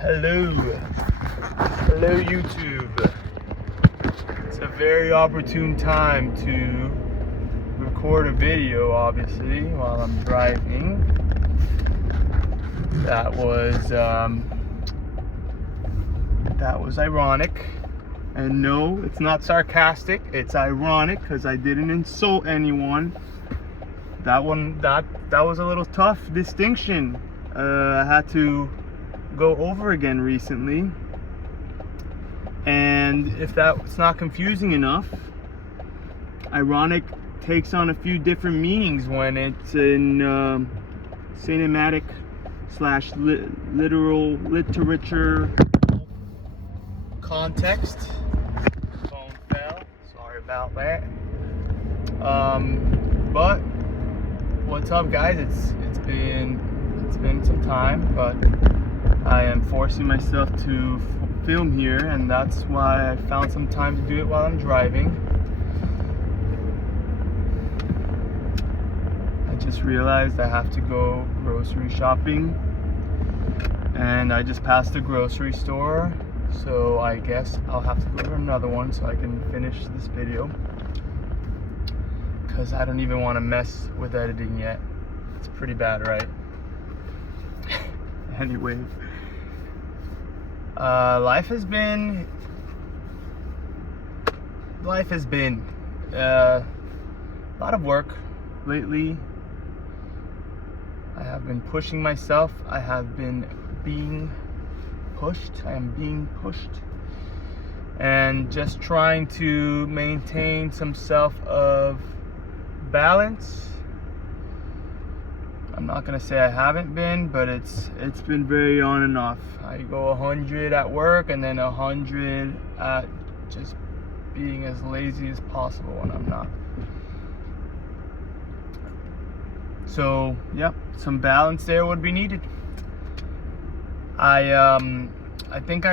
Hello YouTube. It's a very opportune time to record a video, obviously, while I'm driving. That was ironic, and no, it's not sarcastic. It's ironic because I didn't insult anyone. That was a little tough distinction. I had to go over again recently, and if that's not confusing enough, ironic takes on a few different meanings when it's in cinematic / literal literature context. Phone fell, sorry about that. But what's up, guys? It's been some time, but I am forcing myself to film here, and that's why I found some time to do it while I'm driving. I just realized I have to go grocery shopping, and I just passed the grocery store, so I guess I'll have to go to another one so I can finish this video, because I don't even want to mess with editing yet. It's pretty bad, right? Anyway, life has been a lot of work lately. I have been pushing myself. I have been being pushed. I am being pushed, and just trying to maintain some balance. I'm not gonna say I haven't been, but it's been very on and off. I go 100 at work, and then 100 at just being as lazy as possible when I'm not. So, yep, some balance there would be needed. I think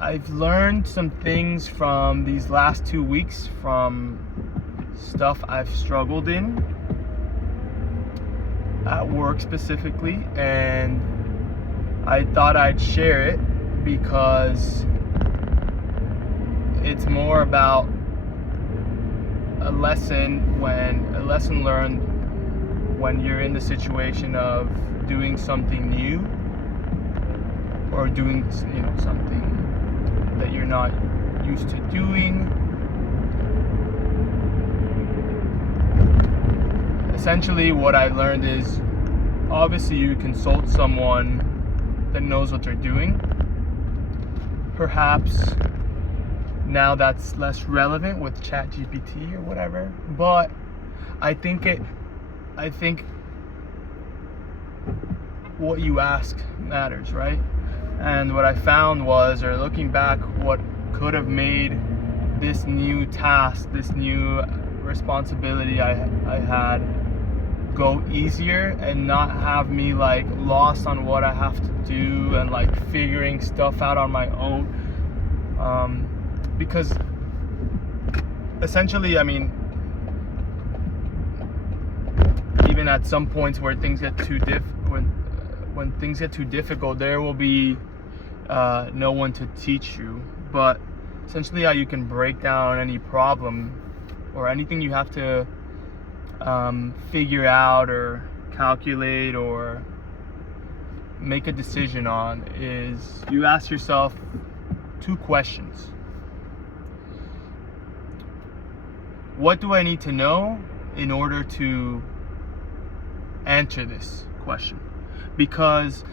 I've learned some things from these last 2 weeks, from stuff I've struggled in at work specifically, and I thought I'd share it because it's more about a lesson learned when you're in the situation of doing something new, or doing something that you're not used to doing. Essentially, what I learned is, obviously you consult someone that knows what they're doing. Perhaps now that's less relevant with ChatGPT or whatever, but I think what you ask matters, right? And what I found was, or looking back, what could have made this new task, this new responsibility I had, go easier and not have me lost on what I have to do and figuring stuff out on my own, because essentially, I mean, even at some points where things get when things get too difficult, there will be no one to teach you. But essentially, how you can break down any problem or anything you have to figure out or calculate or make a decision on is you ask yourself 2 questions. What do I need to know in order to answer this question? Because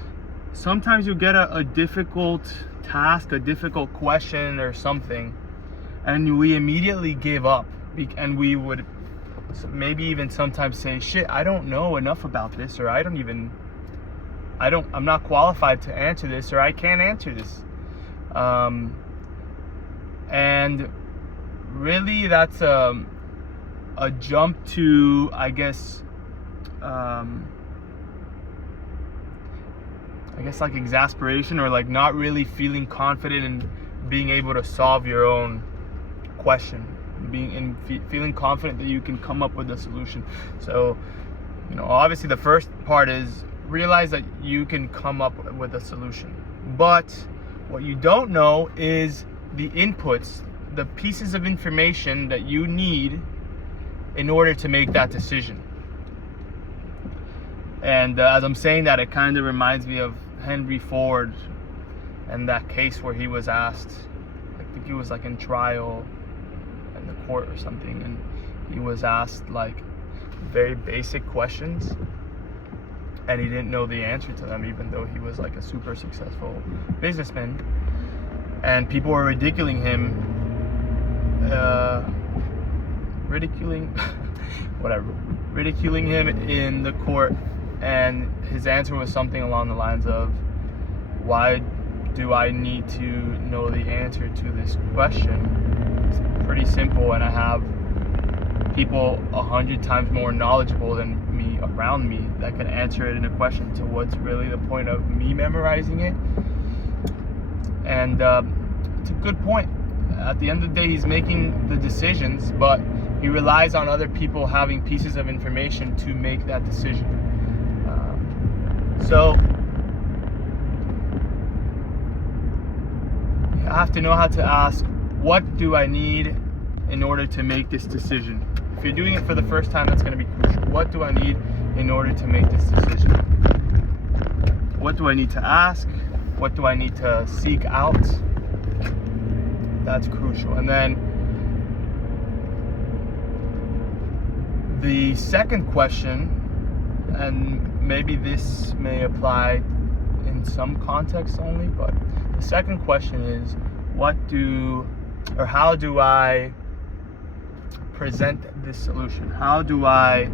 sometimes you get a difficult task, a difficult question or something, and we immediately give up, and we would maybe even sometimes say, shit, I don't know enough about this, or I'm not qualified to answer this, or I can't answer this. And really, that's a jump to, I guess exasperation, or not really feeling confident in being able to solve your own question, feeling confident that you can come up with a solution. So Obviously the first part is realize that you can come up with a solution. But what you don't know is the inputs, the pieces of information that you need in order to make that decision. And as I'm saying that, it kind of reminds me of Henry Ford and that case where he was asked, I think he was like in trial in the court or something, and he was asked like very basic questions and he didn't know the answer to them, even though he was like a super successful businessman, and people were ridiculing him in the court. And his answer was something along the lines of, why do I need to know the answer to this question? It's pretty simple, and I have people 100 times more knowledgeable than me around me that can answer it in a question. So what's really the point of me memorizing it? And it's a good point. At the end of the day, he's making the decisions, but he relies on other people having pieces of information to make that decision. So you have to know how to ask, what do I need in order to make this decision? If you're doing it for the first time, that's going to be crucial. What do I need in order to make this decision? What do I need to ask? What do I need to seek out? That's crucial. And then the second question, and maybe this may apply in some context only, but the second question is, how do I present this solution? How do I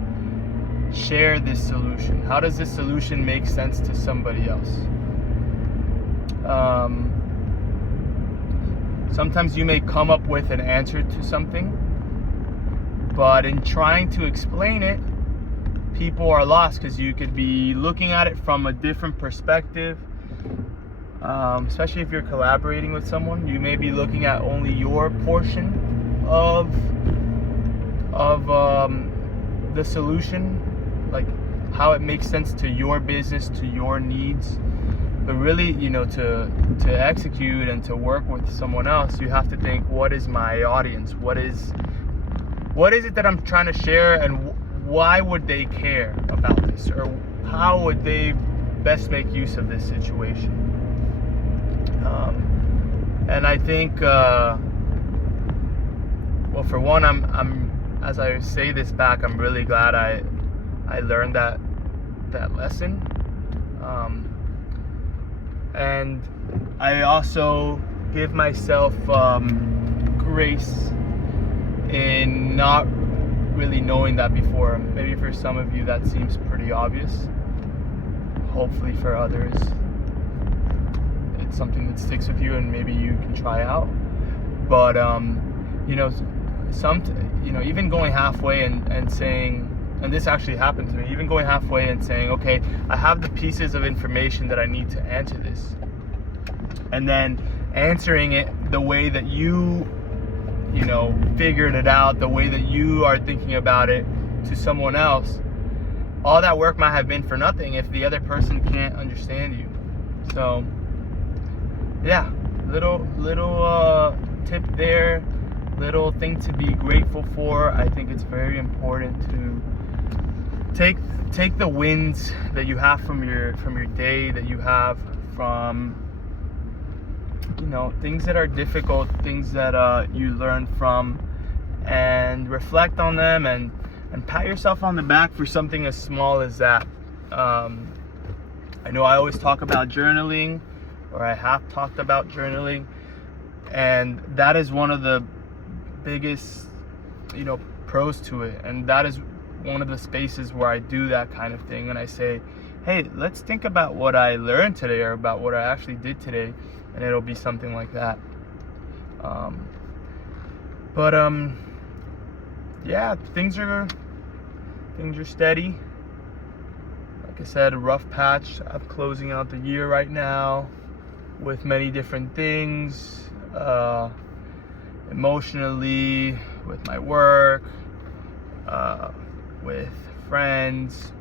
share this solution? How does this solution make sense to somebody else? Sometimes you may come up with an answer to something, but in trying to explain it, people are lost because you could be looking at it from a different perspective. Especially if you're collaborating with someone, you may be looking at only your portion of the solution, like how it makes sense to your business, to your needs. But really, to execute and to work with someone else, you have to think, what is my audience? What is it that I'm trying to share, and why would they care about this, or how would they best make use of this situation? And I think, well, for one, I'm as I say this back, I'm really glad I learned that lesson. And I also give myself grace in not really knowing that before. Maybe for some of you that seems pretty obvious. Hopefully for others it's something that sticks with you and maybe you can try out. But even going halfway and saying, and this actually happened to me, even going halfway and saying, okay, I have the pieces of information that I need to answer this, and then answering it the way that you figured it out, the way that you are thinking about it to someone else, all that work might have been for nothing if the other person can't understand you. So yeah, little tip there, little thing to be grateful for. I think it's very important to take the wins that you have from your day, that you have from things that are difficult, things that you learn from, and reflect on them and pat yourself on the back for something as small as that. I know I always talk about journaling, or I have talked about journaling, and that is one of the biggest pros to it, and that is one of the spaces where I do that kind of thing, and I say, hey, let's think about what I learned today, or about what I actually did today, and it'll be something like that. Yeah, things are steady. Like I said, a rough patch. I'm closing out the year right now with many different things, emotionally, with my work, with friends,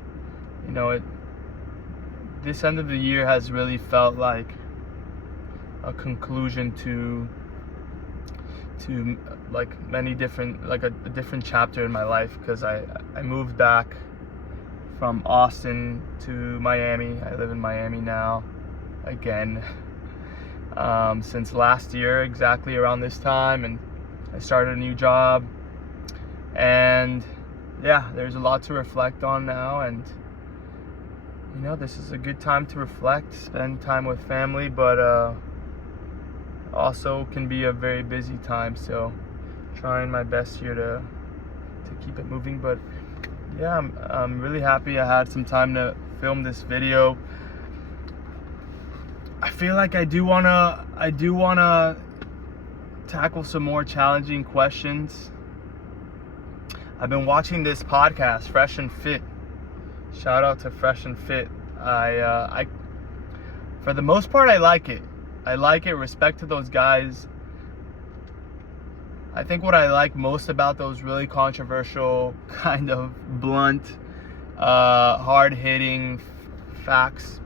this end of the year has really felt like a conclusion to like many different, like a different chapter in my life, because I moved back from Austin to Miami. I live in Miami now again, since last year, exactly around this time, and I started a new job, and yeah, there's a lot to reflect on now, and this is a good time to reflect, spend time with family, but also can be a very busy time, so trying my best here to keep it moving. But yeah, I'm really happy I had some time to film this video. I feel like I do wanna tackle some more challenging questions. I've been watching this podcast, Fresh and Fit. Shout out to Fresh and Fit. I for the most part, I like it. Respect to those guys. I think what I like most about those really controversial, kind of blunt, hard-hitting facts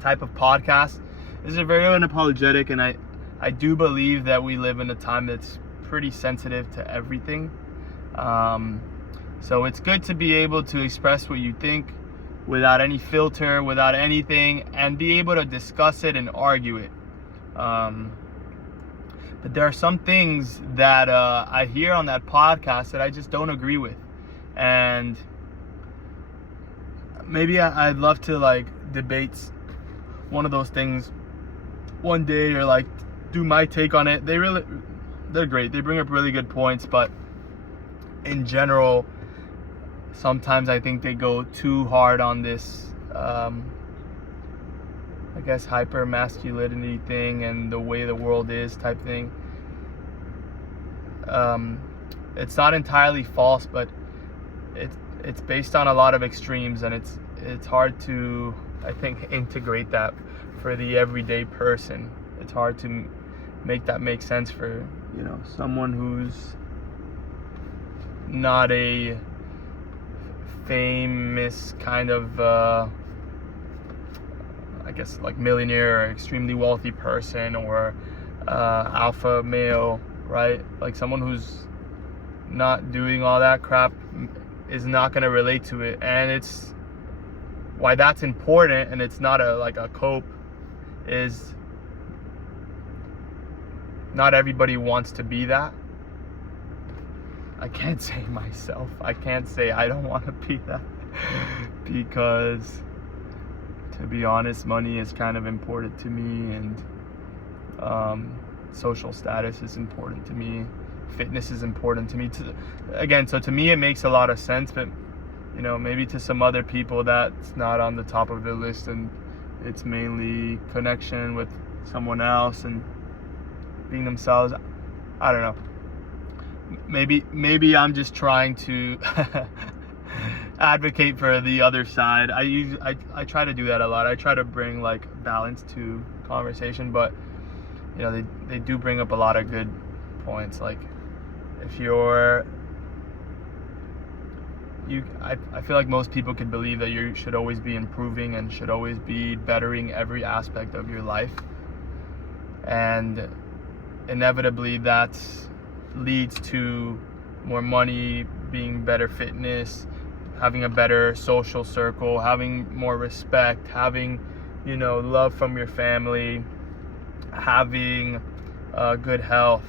type of podcast is they're very unapologetic, and I do believe that we live in a time that's pretty sensitive to everything. So it's good to be able to express what you think without any filter, without anything, and be able to discuss it and argue it. But there are some things that I hear on that podcast that I just don't agree with, and maybe I'd love to like debate one of those things one day, or like do my take on it. They're great. They bring up really good points, but in general, sometimes I think they go too hard on this, I guess, hyper masculinity thing and the way the world is type thing. It's not entirely false, but it's based on a lot of extremes, and it's hard to, I think, integrate that for the everyday person. It's hard to make that make sense for someone who's not a famous kind of I guess like millionaire or extremely wealthy person, or alpha male, right? Like someone who's not doing all that crap is not going to relate to it, and it's why that's important, and it's not a cope, is not everybody wants to be that. I can't say myself. I can't say I don't want to be that because, to be honest, money is kind of important to me, and social status is important to me. Fitness is important to me. So to me, it makes a lot of sense, but maybe to some other people that's not on the top of their list, and it's mainly connection with someone else and being themselves. I don't know. Maybe I'm just trying to advocate for the other side. I try to do that a lot. I try to bring like balance to conversation, but they do bring up a lot of good points. Like if I feel like most people could believe that you should always be improving and should always be bettering every aspect of your life, and inevitably that leads to more money, being better fitness, having a better social circle, having more respect, having love from your family, having good health,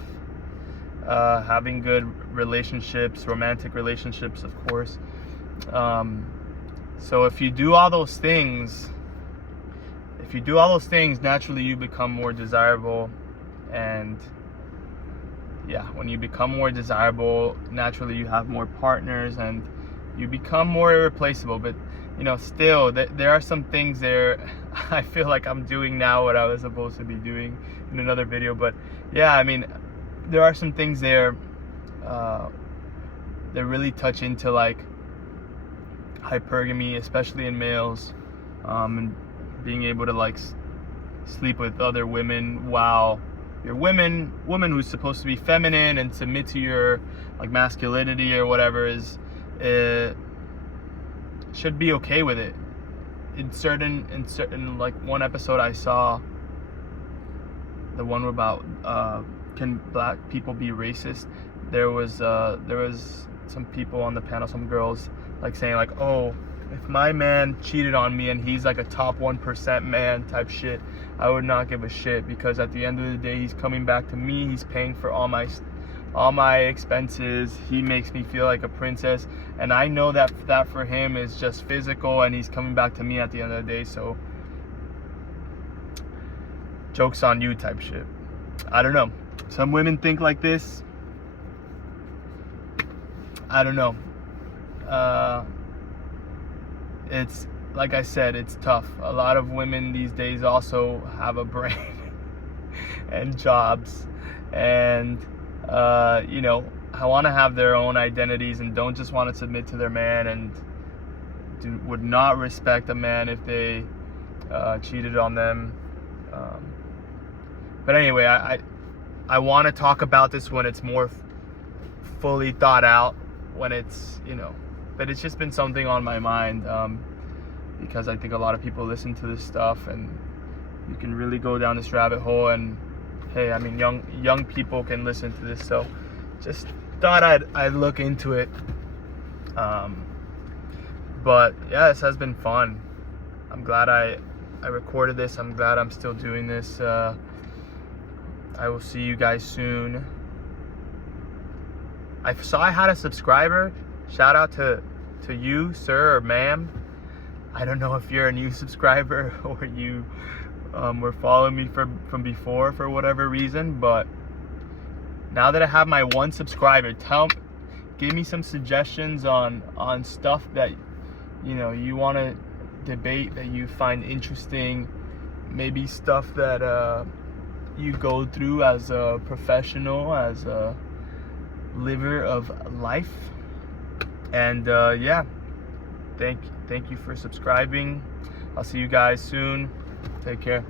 having good relationships, romantic relationships, of course. So if you do all those things, naturally you become more desirable, and when you become more desirable, naturally you have more partners and you become more irreplaceable. But still there are some things there I feel like I'm doing now what I was supposed to be doing in another video. But there are some things there that really touch into like hypergamy, especially in males, and being able to like sleep with other women while your woman who's supposed to be feminine and submit to your like masculinity or whatever is should be okay with it. In certain like one episode I saw, the one about can black people be racist, there was some people on the panel, some girls, like saying like, oh, if my man cheated on me and he's like a top 1% man type shit, I would not give a shit, because at the end of the day he's coming back to me, he's paying for all my expenses, he makes me feel like a princess, and I know that for him is just physical, and he's coming back to me at the end of the day, so joke's on you type shit. I don't know, some women think like this. I don't know. It's like I said, it's tough. A lot of women these days also have a brain and jobs, and you know, I want to have their own identities and don't just want to submit to their man, and would not respect a man if they cheated on them. But anyway, I want to talk about this when it's more fully thought out, when it's, you know, but it's just been something on my mind, because I think a lot of people listen to this stuff, and you can really go down this rabbit hole, and hey, I mean, young people can listen to this, so just thought I'd look into it. But yeah, this has been fun. I'm glad I recorded this. I'm glad I'm still doing this. I will see you guys soon. I saw I had a subscriber. Shout out to you, sir or ma'am. I don't know if you're a new subscriber or you were following me from before for whatever reason, but now that I have my one subscriber, give me some suggestions on stuff that, you know, you want to debate, that you find interesting, maybe stuff that you go through as a professional, as a liver of life. And yeah, thank you for subscribing. I'll see you guys soon. Take care.